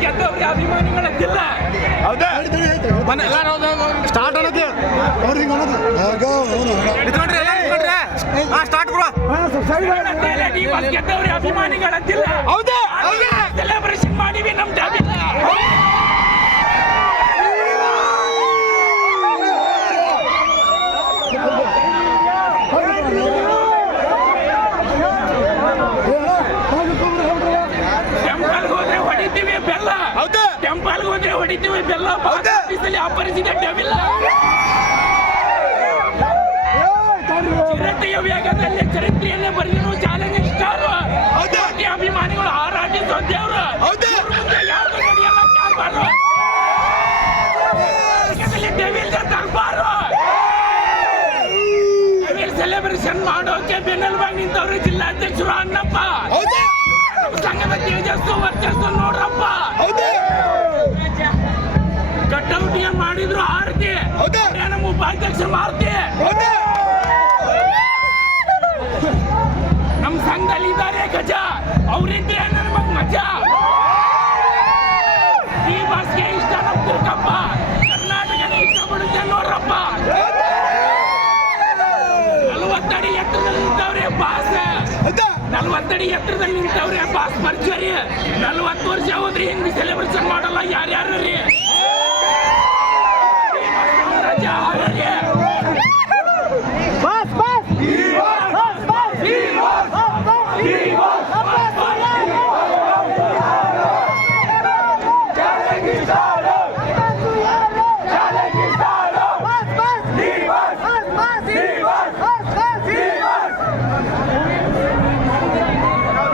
ಗೆದ್ದವ್ರಿ ಅಭಿಮಾನಿಗಳ ಜಿಲ್ಲ ಹೌದಾ? ಮನೆ ಎಲ್ಲಾರು ಸ್ಟಾರ್ಟ್ ಅನ್ನೋದು. ಅವ್ರು ಹಿಂಗೆ ಅನ್ನೋದು. ನಿಂತ್ಕೊಂಡ್ರಿ ಹಾ ಸ್ಟಾರ್ಟ್ ಬ್ರೋ ಡಿ ಬಸ್ ಗೆದ್ದವ್ರಿ ಅಭಿಮಾನಿಗಳ ಜಿಲ್ಲ ಹೌದಾ? ಸೆಲೆಬ್ರೇಷನ್ ಮಾಡಿವಿ ನಮ್ಮ ಜಾಬಿಲ್ಲ ಟೆಂಪಲ್ ಹೋದ್ರೆ ಹೊಡಿತೀವಿ ಬೆಲ್ಲ ಹೌದಾ ಹೌದಾ? ಬಾಕ್ಸಲ್ಲಿ ಅಪರಿಚಿತ ಡೆವಿಲ್ಲ ಚಿರತೆಯ ವೇಗದಲ್ಲಿ ಚರಿತ್ರೆಯನ್ನೇ ಬರೆಯಲು ಚಾಲೆಂಜಿಂಗ್ ಸ್ಟಾರ್ ಅಭಿಮಾನಿಗಳು ಹಾರಾಟಿಸುವ ದೇವರು. ಹೌದಾ? ಯಾರು ನಡೆಯಲ್ಲ ಕಾರ್ಬಾರು ಡೆವಿಲ್ ದರ್ಬಾರು ಸೆಲೆಬ್ರೇಷನ್ ಮಾಡೋಕೆ ಬೆನ್ನೆಲುಬಾಗಿ ನಿಂತವ್ರು ಜಿಲ್ಲಾಧ್ಯಕ್ಷರು ಅಣ್ಣಪ್ಪ. ಸಂಘದ ತೇಜಸ್ಸು ವರ್ಚಸ್ಸು ನೋಡ್ರಪ್ಪ. ಮಾಡಿದ್ರು ಆರತಿ. ಹೌದಾ? ನಮ್ಮ ಉಪಾಧ್ಯಕ್ಷ ಆರತಿ ನಮ್ಮ ಸಂಘದಲ್ಲಿ ಇದ್ದಾರೆ ಗಜ. ಅವ್ರಿದ್ರೆ ನಮಗ್ ಮಜ. ಈ ಬಸ್ಗೆ ಇಷ್ಟ ನಮ್ ತಿರ್ಕಪ್ಪ ಇಷ್ಟ ಇಷ್ಟಪಡುತ್ತೆ ನೋಡ್ರಪ್ಪ. ನಲವತ್ತಡಿ ಎತ್ತರದಲ್ಲಿ ನಿಂತವ್ರೆ ಬಾಸ್. ನಲ್ವತ್ತಡಿ ನಲವತ್ತಡಿ ಎತ್ತರದಲ್ಲಿ ನಿಂತವ್ರೆ ಬಾಸ್ ಭರ್ಜರಿ. ನಲವತ್ತು ವರ್ಷ ಹೋದ್ರೆ ಹೆಂಗ್ ಸೆಲೆಬ್ರೇಷನ್ ಮಾಡಲ್ಲ?